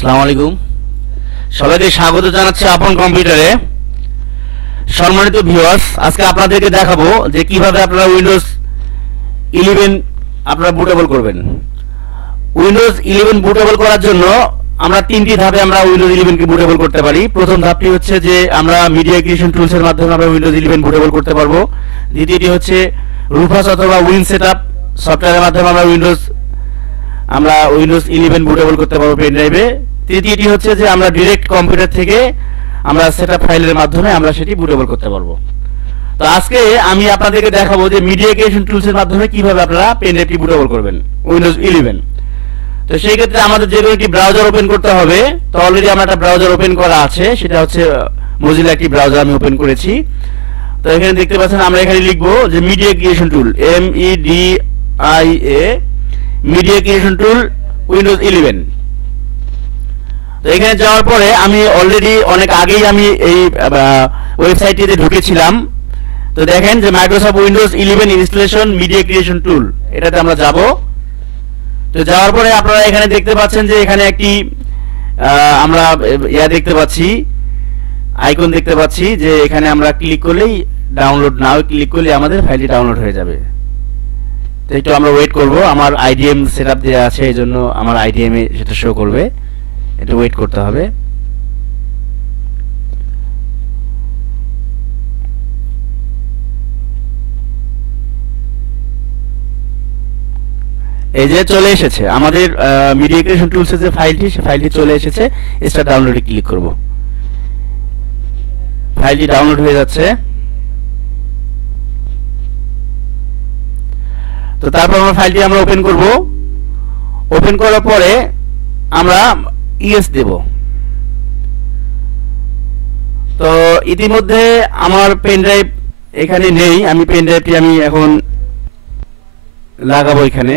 আসসালামু আলাইকুম, সবাইকে স্বাগত জানাচ্ছি আপন কম্পিউটারে। সম্মানিত ভিউয়ার্স, আজকে আপনাদেরকে দেখাবো যে কিভাবে আপনারা উইন্ডোজ 11 আপনারা বুটেবল করবেন। উইন্ডোজ 11 বুটেবল করার জন্য আমরা তিনটি ধাপে আমরা উইন্ডোজ 11 কে বুটেবল করতে পারি। প্রথম ধাপটি হচ্ছে যে আমরা মিডিয়া ক্রিয়েশন টুলস এর মাধ্যমে আমরা উইন্ডোজ 11 বুটেবল করতে পারবো। দ্বিতীয়টি হচ্ছে রুফাস অথবা উইন সেটআপ সফটওয়্যারের মাধ্যমে আমরা উইন্ডোজ 11 বুটেবল করতে পারবো পেন ড্রাইভে। তৃতীয়টি হচ্ছে যে আমরা ডাইরেক্ট কম্পিউটার থেকে আমরা সেটআপ ফাইলের মাধ্যমে আমরা সেটি বুটেবল করতে পারবো। তো আজকে আমি আপনাদেরকে দেখাবো যে মিডিয়া ক্রিয়েশন টুলস এর মাধ্যমে কিভাবে আপনারা পেন ড্রাইভটি বুটেবল করবেন উইন্ডোজ 11। তো সেই ক্ষেত্রে আমাদের যে কোনো একটি ব্রাউজার ওপেন করতে হবে। তো অলরেডি আমার একটা ব্রাউজার ওপেন করা আছে, সেটা হচ্ছে মজিলা একটি ব্রাউজার আমি ওপেন করেছি। তো এখানে দেখতে পাচ্ছেন আমরা এখানে লিখবো যে মিডিয়া ক্রিয়েশন টুল MEDIA মিডিয়া ক্রিয়েশন টুল উইন্ডোজ 11। তো এখানে যাওয়ার পরে আমি অলরেডি অনেক আগেই আমি এই ওয়েবসাইটটিতে ঢুকেছিলাম। তো দেখেন যে Microsoft Windows 11 installation media creation tool, এটাতে আমরা যাব। তো যাওয়ার পরে আপনারা এখানে দেখতে পাচ্ছেন যে এখানে একটি আমরা দেখতে পাচ্ছি, আইকন দেখতে পাচ্ছি যে এখানে আমরা ক্লিক করলেই ডাউনলোড নাও ক্লিক করলে আমাদের ফাইলটি ডাউনলোড হয়ে যাবে। তো একটু আমরা ওয়েট করব, আমার IDM সেটআপ দেওয়া আছে এই জন্য আমার IDM এ সেটা শো করবে, একটু ওয়েট করতে হবে। এই যে চলে এসেছে আমাদের মিডিয়া ক্রিয়েশন টুলস এর যে ফাইলটি, সেই ফাইলটি চলে এসেছে। স্টার্ট ডাউনলোডে ক্লিক করব, ফাইলটি ডাউনলোড হয়ে যাচ্ছে। তো তারপর আমরা ফাইলটি আমরা ওপেন করব। ওপেন করার পরে আমরা ইয়েস দেব। তো ইতিমধ্যে আমার পেন ড্রাইভ এখানে নেই, আমি পেন ড্রাইভটি আমি এখন লাগাবো এখানে।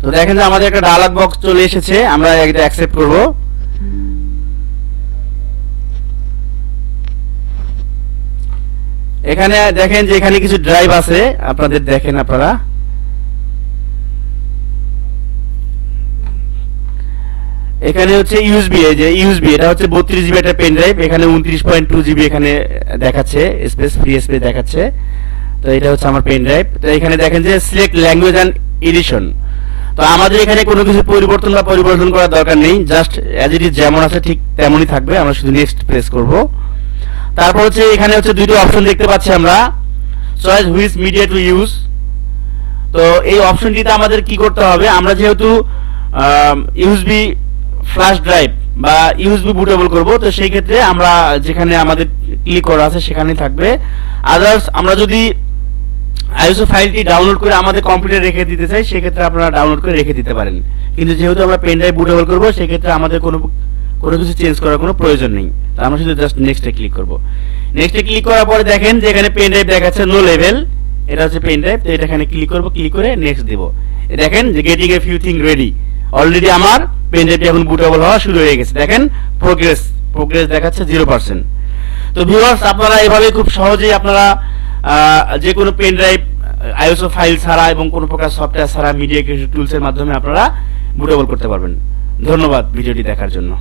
তো দেখেন যে আমাদের একটা ডায়ালগ বক্স চলে এসেছে, আমরা এটা অ্যাকসেপ্ট করব। এখানে দেখেন যে এখানে কিছু ড্রাইভ আছে, আপনাদের দেখেন আপনারা এখানে হচ্ছে ইউএসবি, এই যে ইউএসবি এটা হচ্ছে 32 জিবি একটা পেন ড্রাইভ, এখানে 29.2 জিবি এখানে দেখাচ্ছে, স্পেস ফ্রি স্পেস দেখাচ্ছে। তো এটা হচ্ছে আমার পেন ড্রাইভ। তো এখানে দেখেন যে সিলেক্ট ল্যাঙ্গুয়েজ এন্ড এডিশন। তো আমাদের এখানে কোনো কিছু পরিবর্তন করার দরকার নেই, জাস্ট অ্যাজ ইট ইজ যেমন আছে ঠিক তেমনই থাকবে। আমরা শুধু নেক্সট প্রেস করব। তারপর হচ্ছে এখানে হচ্ছে দুটো অপশন দেখতে পাচ্ছি আমরা, choice which media to use. তো এই অপশনটিতে আমাদের কি করতে হবে, আমরা যেহেতু ইউএসবি ফ্ল্যাশ ড্রাইভ বা ইউএসবি বুটেবল করব, তো সেই ক্ষেত্রে আমরা যেখানে আমাদের ক্লিক করা আছে সেখানেই থাকবে। আদার্স আমরা যদি আইএসও ফাইলটি ডাউনলোড করে আমাদের কম্পিউটারে রেখে দিতে চাই, সেক্ষেত্রে আপনারা ডাউনলোড করে রেখে দিতে পারেন। কিন্তু যেহেতু আমরা পেন ড্রাইভ বুটেবল করব, সেক্ষেত্রে আমাদের কোনো কিছু চেঞ্জ করার কোনো প্রয়োজন নেই। তো আমরা শুধু জাস্ট নেক্সটে ক্লিক করব। নেক্সটে ক্লিক করার পরে দেখেন যে এখানে পেন ড্রাইভ দেখাচ্ছে নো লেভেল, এটা হচ্ছে পেন ড্রাইভ। তো এটা এখানে ক্লিক করব, ক্লিক করে নেক্সট দেব। দেখেন যে getting a few thing ready, already আমার পেন ড্রাইভটি এখন বুটেবল হওয়া শুরু হয়ে গেছে। দেখেন প্রোগ্রেস দেখাচ্ছে 0%। তো ভিউয়ার্স, আপনারা এভাবে খুব সহজেই আপনারা যে কোনো পেন ড্রাইভ আইএসও ফাইল ছাড়া এবং কোনো প্রকার সফটওয়্যার ছাড়া মিডিয়া ক্রিয়েশন টুলস এর মাধ্যমে আপনারা বুটেবল করতে পারবেন। ধন্যবাদ ভিডিওটি দেখার জন্য।